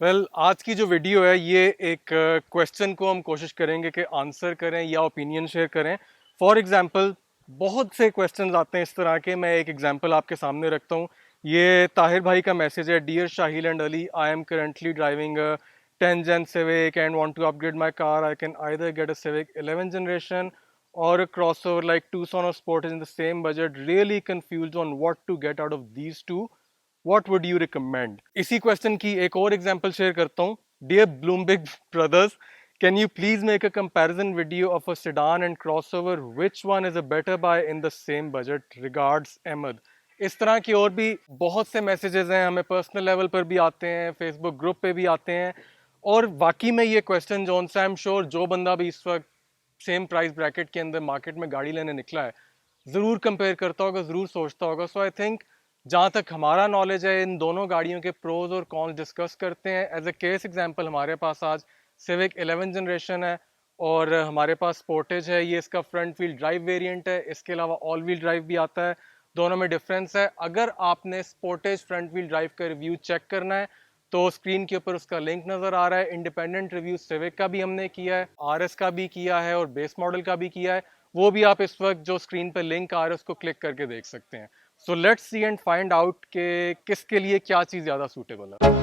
आज की जो वीडियो है ये एक क्वेश्चन को हम कोशिश करेंगे कि आंसर करें या ओपिनियन शेयर करें। फॉर एग्जांपल बहुत से क्वेश्चंस आते हैं इस तरह के। मैं एक एग्जांपल आपके सामने रखता हूँ। ये ताहिर भाई का मैसेज है। Dear Shahil and Ali, I am currently driving 10 Gen Civic and want to upgrade my car. I can either get a Civic 11 generation or a crossover like Tucson or Sportage in the same budget. Really confused on what to get out of these two. What would you recommend? इसी question की एक और example share करता हूँ। Dear Bloomberg brothers, can you please make a comparison video of a sedan and crossover? Which one is a better buy in the same budget? Regards, Ahmed. इस तरह की और भी बहुत से मैसेजेस हैं, हमें पर्सनल लेवल पर भी आते हैं, फेसबुक ग्रुप पे भी आते हैं। और वाकई में ये क्वेश्चन जॉन सा, आई एम श्योर जो बंदा भी इस वक्त सेम प्राइस ब्रैकेट के अंदर मार्केट में गाड़ी लेने निकला है ज़रूर कंपेयर करता होगा, ज़रूर सोचता होगा। सो आई थिंक जहाँ तक हमारा नॉलेज है इन दोनों गाड़ियों के प्रोज और कॉन्स डिस्कस करते हैं। एज ए केस एग्जांपल हमारे पास आज सिविक 11 जनरेशन है और हमारे पास स्पोर्टेज है। ये इसका फ्रंट व्हील ड्राइव वेरिएंट है, इसके अलावा ऑल व्हील ड्राइव भी आता है। दोनों में डिफरेंस है। अगर आपने स्पोर्टेज फ्रंट व्हील ड्राइव का रिव्यू चेक करना है तो स्क्रीन के ऊपर उसका लिंक नज़र आ रहा है। इंडिपेंडेंट रिव्यू सिविक का भी हमने किया है, आरएस का भी किया है और बेस मॉडल का भी किया है। वो भी आप इस वक्त जो स्क्रीन पर लिंक आ रहा है उसको क्लिक करके देख सकते हैं। So let's see and find out कि किसके लिए क्या चीज़ ज़्यादा सूटेबल है।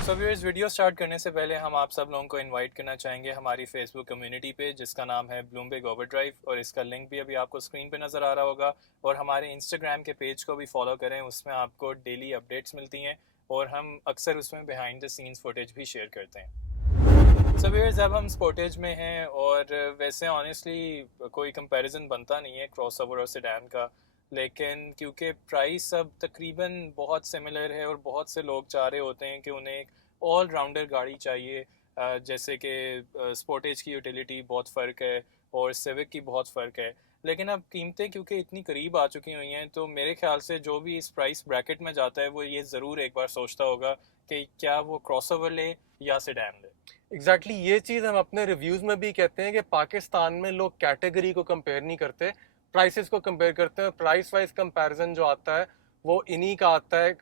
सो व्यूअर्स, वीडियो स्टार्ट करने से पहले हम आप सब लोगों को इनवाइट करना चाहेंगे हमारी फेसबुक कम्युनिटी पे, जिसका नाम है ब्लूमबर्ग ओवरड्राइव, और इसका लिंक भी अभी आपको स्क्रीन पे नज़र आ रहा होगा। और हमारे इंस्टाग्राम के पेज को भी फॉलो करें, उसमें आपको डेली अपडेट्स मिलती हैं और हम अक्सर उसमें बिहाइंड द सीन्स फुटेज भी शेयर करते हैं। सो व्यूअर्स, अब हम स्पोर्टेज में हैं और वैसे ऑनेस्टली कोई कंपैरिजन बनता नहीं है क्रॉसओवर और सेडान का, लेकिन क्योंकि प्राइस अब तकरीबन बहुत सिमिलर है और बहुत से लोग चाह रहे होते हैं कि उन्हें एक ऑल राउंडर गाड़ी चाहिए, जैसे कि स्पोर्टेज की यूटिलिटी बहुत फ़र्क है और सिविक की बहुत फ़र्क है। लेकिन अब कीमतें क्योंकि इतनी करीब आ चुकी हुई हैं, तो मेरे ख्याल से जो भी इस प्राइस ब्रैकेट में जाता है वो ये ज़रूर एक बार सोचता होगा कि क्या वो क्रॉसओवर ले या सेडान ले। एग्जैक्टली ये चीज़ हम अपने रिव्यूज़ में भी कहते हैं कि पाकिस्तान में लोग कैटेगरी को कंपेयर नहीं करते, प्राइसेस को कंपेयर करते हैं। प्राइस वाइज कंपैरिजन जो आता है वो इन्हीं का आता है।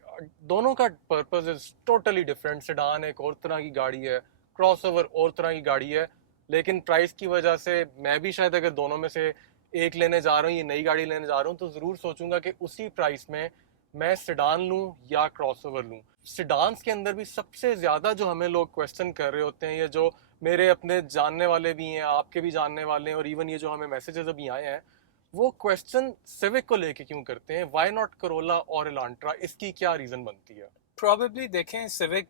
दोनों का purpose is totally different. Sedan एक और तरह की गाड़ी है, क्रॉसओवर और तरह की गाड़ी है। लेकिन प्राइस की वजह से मैं भी शायद अगर दोनों में से एक लेने जा रहा हूँ, ये नई गाड़ी लेने जा रहा हूँ, तो ज़रूर सोचूंगा कि उसी प्राइस में मैं सेडान लूँ या क्रॉसओवर लूँ। सिडान्स के अंदर भी सबसे ज़्यादा जो हमें लोग क्वेश्चन कर रहे होते हैं, ये जो मेरे अपने जानने वाले भी हैं, आपके भी जानने वाले हैं, और इवन ये जो हमें मैसेजेस अभी आए हैं, वो क्वेश्चन सिविक को लेके क्यों करते हैं? व्हाई नॉट करोला और एलांट्रा? इसकी क्या रीज़न बनती है? प्रॉबेबली देखें, civic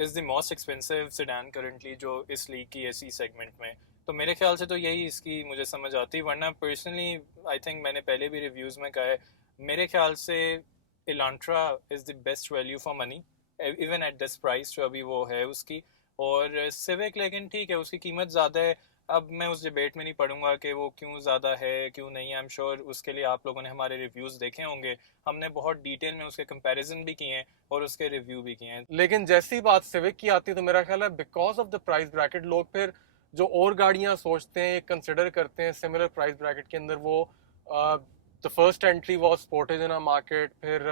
is the most expensive sedan currently जो इस लीग की एसी सेगमेंट में, तो मेरे ख्याल से तो यही इसकी मुझे समझ आती। वरना पर्सनली आई थिंक मैंने पहले भी रिव्यूज़ में कहा है, मेरे ख्याल से Elantra is the best value for money even at this price जो अभी वो है उसकी। और सिविक लेकिन ठीक है, उसकी कीमत ज़्यादा है। अब मैं उस डिबेट में नहीं पढ़ूंगा कि वो क्यों ज़्यादा है क्यों नहीं। आई एम श्योर उसके लिए आप लोगों ने हमारे रिव्यूज़ देखे होंगे, हमने बहुत डिटेल में उसके कंपैरिजन भी किए हैं और उसके रिव्यू भी किए हैं। लेकिन जैसी बात सिविक की आती है तो मेरा ख्याल है because of the price bracket लोग फिर जो और गाड़ियां सोचते हैं, कंसिडर करते हैं सिमिलर प्राइस ब्रैकेट के अंदर, वो the first entry was Sportage in a market. फिर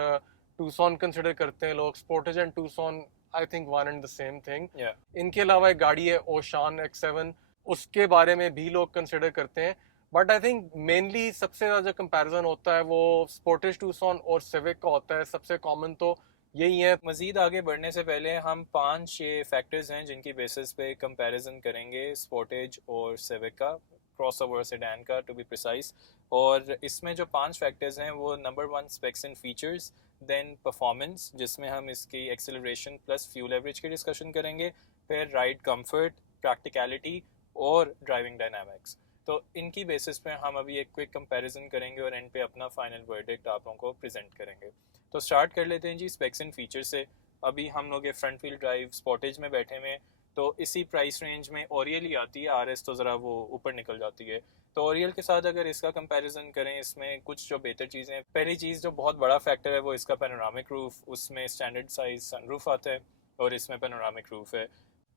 टूसॉन कंसिडर करते हैं लोग। Sportage and Tucson I think one and the same thing. इनके अलावा एक गाड़ी है ओशान X7, उसके बारे में भी लोग कंसिडर करते हैं। बट आई थिंक मेनली सबसे ज़्यादा जो कंपैरिजन होता है वो स्पोर्टेज टूसॉन और सिविक का होता है। सबसे कॉमन तो यही है। मज़ीद आगे बढ़ने से पहले हम 5-6 फैक्टर्स हैं जिनकी बेसिस पे कंपैरिजन करेंगे स्पोर्टेज और सिविक का, क्रॉसओवर सेडान का टू बी प्रिसाइज। और इसमें जो 5 फैक्टर्स हैं वो number 1 specs and features, then performance जिसमें हम इसकी एक्सेलरेशन प्लस फ्यूल एवरेज की डिस्कशन करेंगे, फिर राइड कंफर्ट, प्रैक्टिकलिटी और ड्राइविंग डायनामिक्स। तो इनकी बेसिस पे हम अभी एक क्विक कंपैरिजन करेंगे और एंड पे अपना फाइनल वर्डिक्ट आप लोगों को प्रेजेंट करेंगे। तो स्टार्ट कर लेते हैं जी स्पेक्स एंड फीचर से। अभी हम लोग ये फ्रंट व्हील ड्राइव स्पोर्टेज में बैठे हुए हैं, तो इसी प्राइस रेंज में ओरियल ही आती है, आरएस तो ज़रा वो ऊपर निकल जाती है। तो ओरियल के साथ अगर इसका कंपैरिजन करें, इसमें कुछ जो बेहतर चीज़ें हैं, पहली चीज़ जो बहुत बड़ा फैक्टर है वो इसका पैनोरामिक रूफ, उसमें स्टैंडर्ड साइज सनरूफ आता है और इसमें पैनोरामिक रूफ है।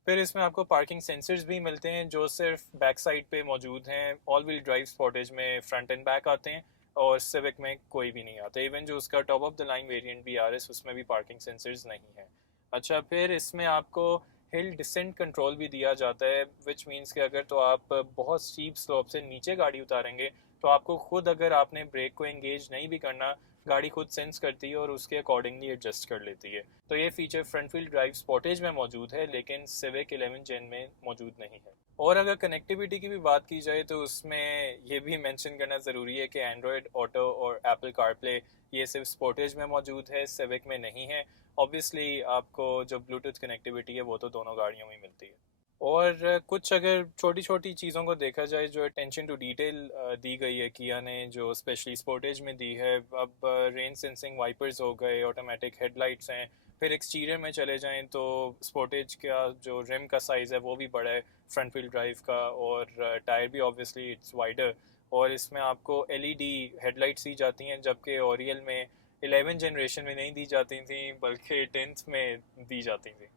फिर इसमें आपको पार्किंग सेंसर्स भी मिलते हैं जो सिर्फ बैक साइड पे मौजूद हैं। ऑल व्हील ड्राइव स्पॉटेज में फ्रंट एंड बैक आते हैं और सिविक में कोई भी नहीं आता। इवन जो उसका top of the line variant भी आ रहा है उसमें भी पार्किंग सेंसर्स नहीं है। अच्छा, फिर इसमें आपको हिल डिसेंट कंट्रोल भी दिया जाता है, विच मीन्स कि अगर तो आप बहुत स्टीप स्लोप से नीचे गाड़ी उतारेंगे तो आपको खुद, अगर आपने ब्रेक को एंगेज नहीं भी करना, गाड़ी खुद सेंस करती है और उसके अकॉर्डिंगली एडजस्ट कर लेती है। तो ये फीचर फ्रंट व्हील ड्राइव स्पॉटेज में मौजूद है लेकिन सिविक 11 जेन में मौजूद नहीं है। और अगर कनेक्टिविटी की भी बात की जाए तो उसमें ये भी मेंशन करना ज़रूरी है कि एंड्रॉयड ऑटो और एप्पल कारप्ले ये सिर्फ स्पॉटेज में मौजूद है, सिविक में नहीं है। ऑब्वियसली आपको जो ब्लूटूथ कनेक्टिविटी है वो तो दोनों गाड़ियों में मिलती है। और कुछ अगर छोटी छोटी चीज़ों को देखा जाए जो अटेंशन टू डिटेल दी गई है किया ने, जो स्पेशली स्पोर्टेज में दी है। अब रेन सेंसिंग वाइपर्स हो गए, ऑटोमेटिक हेडलाइट्स हैं। फिर एक्सटीरियर में चले जाएं तो स्पोर्टेज का जो रिम का साइज़ है वो भी बड़ा है फ्रंट व्हील ड्राइव का, और टायर भी ऑब्वियसली इट्स वाइडर। और इसमें आपको एलईडी हेडलाइट्स दी जाती हैं, जबकि ओरियल में 11 जनरेशन में नहीं दी जाती थी बल्कि 10th में दी जाती थी।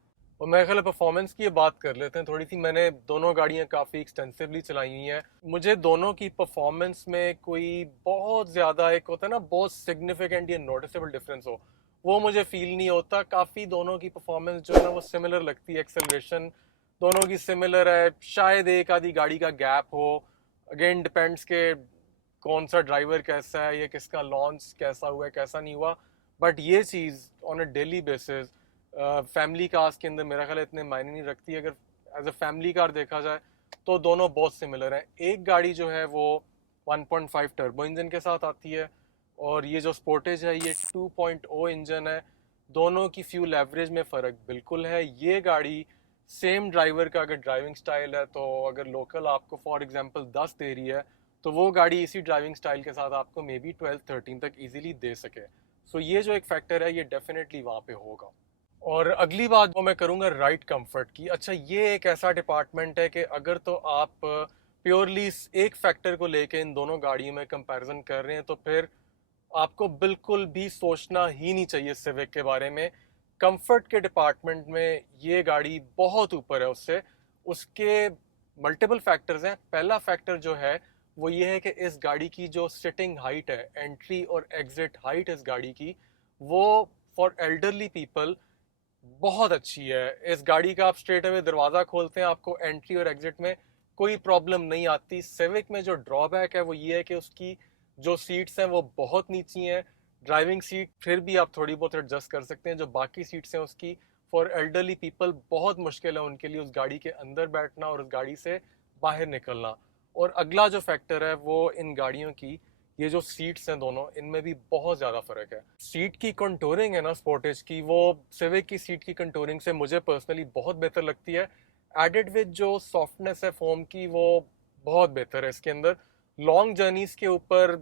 और मेरे ख्याल परफॉर्मेंस की ये बात कर लेते हैं थोड़ी सी। मैंने दोनों गाड़ियां काफ़ी एक्सटेंसिवली चलाई हुई हैं। मुझे दोनों की परफॉर्मेंस में कोई बहुत ज़्यादा, एक होता है ना बहुत सिग्निफिकेंट या नोटिसेबल डिफरेंस हो, वो मुझे फील नहीं होता। काफ़ी दोनों की परफॉर्मेंस जो है ना वो सिमिलर लगती है। एक्सेलरेशन दोनों की सिमिलर है, शायद एक आधी गाड़ी का गैप हो। अगेन डिपेंड्स के कौन सा ड्राइवर कैसा है, ये किसका लॉन्च कैसा हुआ है कैसा नहीं हुआ। बट ये चीज़ on a daily basis family cars के अंदर मेरा ख्याल इतने मायने नहीं रखती। अगर एज अ फैमिली कार देखा जाए तो दोनों बहुत सिमिलर हैं। एक गाड़ी जो है वो 1.5 टर्बो इंजन के साथ आती है और ये जो स्पोर्टेज है ये 2.0 इंजन है। दोनों की फ्यूल एवरेज में फ़र्क बिल्कुल है। ये गाड़ी सेम ड्राइवर का अगर ड्राइविंग स्टाइल है तो अगर लोकल आपको फॉर एग्जांपल 10 दे रही है तो वो गाड़ी इसी ड्राइविंग स्टाइल के साथ आपको मे बी 12-13 तक इजीली दे सके। सो ये जो एक फैक्टर है ये डेफिनेटली वहाँ पे होगा। और अगली बात जो मैं करूँगा राइड कंफर्ट की। अच्छा, ये एक ऐसा डिपार्टमेंट है कि अगर तो आप प्योरली एक फैक्टर को लेके इन दोनों गाड़ियों में कंपैरिजन कर रहे हैं तो फिर आपको बिल्कुल भी सोचना ही नहीं चाहिए सिविक के बारे में। कंफर्ट के डिपार्टमेंट में ये गाड़ी बहुत ऊपर है उससे। उसके मल्टीपल फैक्टर्स हैं। पहला फैक्टर जो है वो ये है कि इस गाड़ी की जो सिटिंग हाइट है, एंट्री और एग्जिट हाइट इस गाड़ी की, वो फॉर एल्डरली पीपल बहुत अच्छी है। इस गाड़ी का आप स्ट्रेट अवे दरवाज़ा खोलते हैं, आपको एंट्री और एग्जिट में कोई प्रॉब्लम नहीं आती। सिविक में जो ड्रॉबैक है वो ये है कि उसकी जो सीट्स हैं वो बहुत नीची हैं। ड्राइविंग सीट फिर भी आप थोड़ी बहुत एडजस्ट कर सकते हैं, जो बाकी सीट्स हैं उसकी फॉर एल्डरली पीपल बहुत मुश्किल है उनके लिए उस गाड़ी के अंदर बैठना और उस गाड़ी से बाहर निकलना। और अगला जो फैक्टर है वो इन गाड़ियों की ये जो सीट्स हैं दोनों, इनमें भी बहुत ज़्यादा फ़र्क है। सीट की कंटूरिंग है ना स्पोर्टेज की, वो सिविक की सीट की कंटूरिंग से मुझे पर्सनली बहुत बेहतर लगती है। एडेड विद जो सॉफ्टनेस है फोम की वो बहुत बेहतर है इसके अंदर। लॉन्ग जर्नीज के ऊपर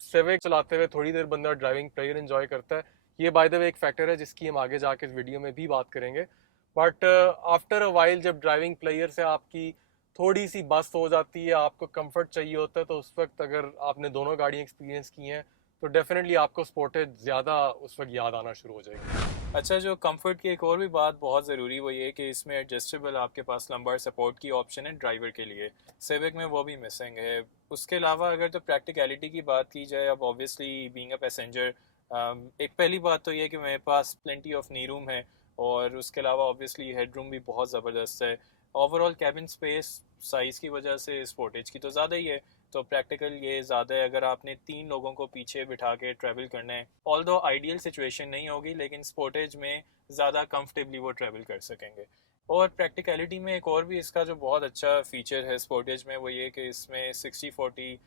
सिविक चलाते हुए थोड़ी देर बंदा ड्राइविंग प्लेयर एंजॉय करता है। ये बाय द वे एक फैक्टर है जिसकी हम आगे जाके इस वीडियो में भी बात करेंगे। बट आफ्टर अ वाइल जब ड्राइविंग प्लेयर से आपकी थोड़ी सी बस हो जाती है, आपको कंफर्ट चाहिए होता है, तो उस वक्त अगर आपने दोनों गाड़ियाँ एक्सपीरियंस की हैं तो डेफिनेटली आपको स्पोर्टेज ज़्यादा उस वक्त याद आना शुरू हो जाएगी। अच्छा, जो कंफर्ट की एक और भी बात बहुत ज़रूरी वो ये कि इसमें एडजस्टेबल आपके पास लंबार सपोर्ट की ऑप्शन है ड्राइवर के लिए। सिविक में वो भी मिसिंग है। उसके अलावा अगर तो प्रैक्टिकलिटी की बात की जाए, अब ऑब्वियसली बीइंग अ पैसेंजर, एक पहली बात तो ये कि मेरे पास प्लेंटी ऑफ नी रूम है और उसके अलावा ऑब्वियसली हेड रूम भी बहुत ज़बरदस्त है। ओवरऑल कैबिन स्पेस साइज़ की वजह से स्पोर्टेज की तो ज़्यादा ही है, तो प्रैक्टिकल ये ज़्यादा है अगर आपने 3 लोगों को पीछे बिठा के ट्रैवल करना है। ऑल्दो आइडियल सिचुएशन नहीं होगी लेकिन स्पोर्टेज में ज़्यादा कंफर्टेबली वो ट्रैवल कर सकेंगे। और प्रैक्टिकलिटी में एक और भी इसका जो बहुत अच्छा फीचर है स्पोर्टेज में वो ये कि इसमें 60-40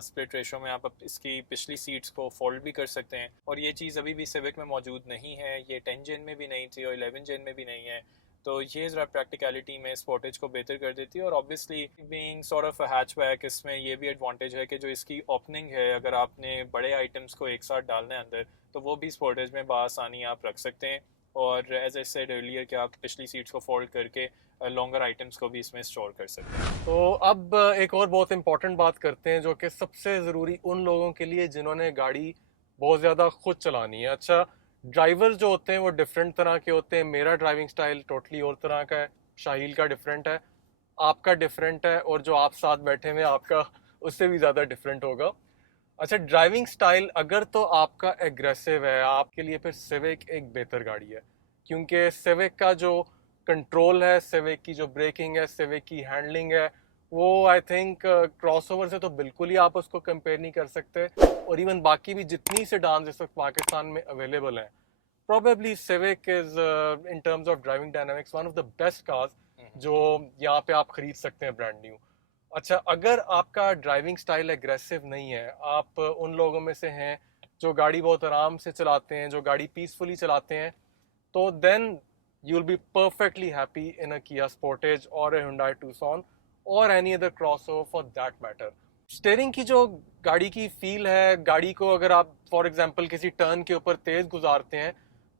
स्प्लिट रेशो में आप इसकी पिछली सीट्स को फोल्ड भी कर सकते हैं, और ये चीज़ अभी भी सिविक में मौजूद नहीं है। ये 10 जेन में भी नहीं थी और 11 जेन में भी नहीं है, तो ये ज़रा प्रैक्टिकलिटी में स्पोर्टेज को बेहतर कर देती है। और obviously being sort of a hatchback, इसमें ये भी एडवांटेज है कि जो इसकी ओपनिंग है, अगर आपने बड़े आइटम्स को एक साथ डालना है अंदर तो वो भी स्पोर्टेज में बआसानी आप रख सकते हैं। और एज आई सेड अर्लियर कि आप पिछली सीट्स को फोल्ड करके लॉन्गर आइटम्स को भी इसमें स्टोर कर सकते हैं। तो अब एक और बहुत इंपॉर्टेंट बात करते हैं जो कि सबसे ज़रूरी उन लोगों के लिए जिन्होंने गाड़ी बहुत ज़्यादा खुद चलानी है। अच्छा, ड्राइवर जो होते हैं वो डिफरेंट तरह के होते हैं। मेरा ड्राइविंग स्टाइल टोटली और तरह का है, शाहिल का डिफरेंट है, आपका डिफरेंट है, और जो आप साथ बैठे हुए हैं आपका उससे भी ज़्यादा डिफरेंट होगा। अच्छा, ड्राइविंग स्टाइल अगर तो आपका एग्रेसिव है, आपके लिए फिर सिविक एक बेहतर गाड़ी है, क्योंकि सिविक का जो कंट्रोल है, सिविक की जो ब्रेकिंग है, सिविक की हैंडलिंग है, वो आई थिंक क्रॉसओवर से तो बिल्कुल ही आप उसको कंपेयर नहीं कर सकते। और इवन बाकी भी जितनी सेडान्स इस वक्त पाकिस्तान में अवेलेबल हैं, probably Civic is in terms of driving dynamics one of the best cars जो यहाँ पे आप खरीद सकते हैं ब्रांड न्यू। अच्छा, अगर आपका ड्राइविंग स्टाइल एग्रेसिव नहीं है, आप उन लोगों में से हैं जो गाड़ी बहुत आराम से चलाते हैं, जो गाड़ी पीसफुली चलाते हैं, तो then you will be perfectly happy in a Kia Sportage और a Hyundai Tucson और any other crossover for that matter. Steering की जो गाड़ी की फील है, गाड़ी को अगर आप फॉर एग्जांपल किसी टर्न के ऊपर तेज गुजारते हैं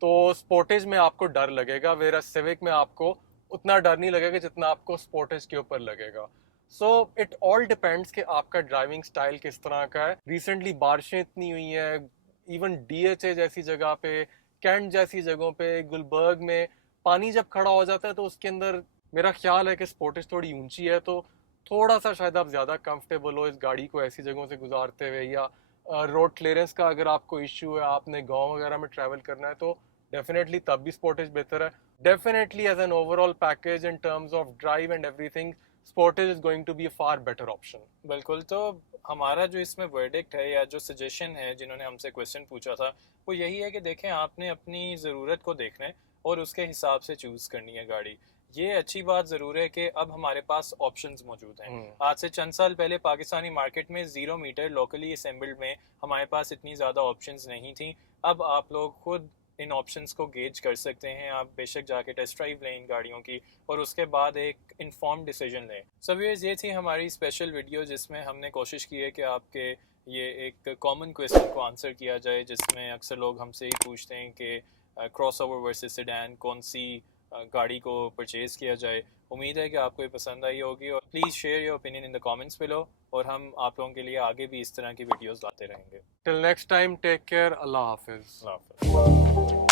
तो स्पोर्टेज में आपको डर लगेगा, वेरा सिविक में आपको उतना डर नहीं लगेगा जितना आपको स्पोर्टेज के ऊपर लगेगा। सो इट ऑल डिपेंड्स कि आपका ड्राइविंग स्टाइल किस तरह का है। रिसेंटली बारिशें इतनी हुई हैं, इवन DHA जैसी जगह पे, कैंट जैसी जगहों पे, गुलबर्ग में पानी जब खड़ा हो जाता है तो उसके अंदर मेरा ख्याल है कि स्पोर्टेज थोड़ी ऊंची है, तो थोड़ा सा शायद आप ज़्यादा कंफर्टेबल हो इस गाड़ी को ऐसी जगहों से गुजारते हुए। या रोड क्लियरेंस का अगर आपको इश्यू है, आपने गांव वगैरह में ट्रैवल करना है, तो डेफिनेटली तब भी स्पोर्टेज बेहतर है। Definitely as an overall package in terms of drive and everything, Sportage is going to be a far better option. बिल्कुल। तो हमारा जो इसमें वर्डिक्ट है या जो सजेशन है जिन्होंने हमसे क्वेश्चन पूछा था, वो यही है कि देखें, आपने अपनी ज़रूरत को देखना है और उसके हिसाब से चूज़ करनी है गाड़ी। ये अच्छी बात ज़रूर है कि अब हमारे पास ऑप्शंस मौजूद हैं। आज से चंद साल पहले पाकिस्तानी मार्केट में 0 मीटर लोकली असेंबल्ड में हमारे पास इतनी ज़्यादा ऑप्शंस नहीं थी। अब आप लोग खुद इन ऑप्शंस को गेज कर सकते हैं। आप बेशक जाके टेस्ट ड्राइव लें इन गाड़ियों की और उसके बाद एक इन्फॉर्म डिसीजन लें। सो व्यूअर्स, ये थी हमारी स्पेशल वीडियो जिसमें हमने कोशिश की है कि आपके ये एक कॉमन क्वेश्चन को आंसर किया जाए, जिसमें अक्सर लोग हमसे ही पूछते हैं कि क्रॉसओवर वर्सेस सेडान कौन सी गाड़ी को परचेज़ किया जाए। उम्मीद है कि आपको ये पसंद आई होगी और please share your opinion in the comments below, और हम आप लोगों के लिए आगे भी इस तरह की वीडियोस लाते रहेंगे। Till next time, take care, अल्लाह हाफिज। अल्लाह हाफ़िज़।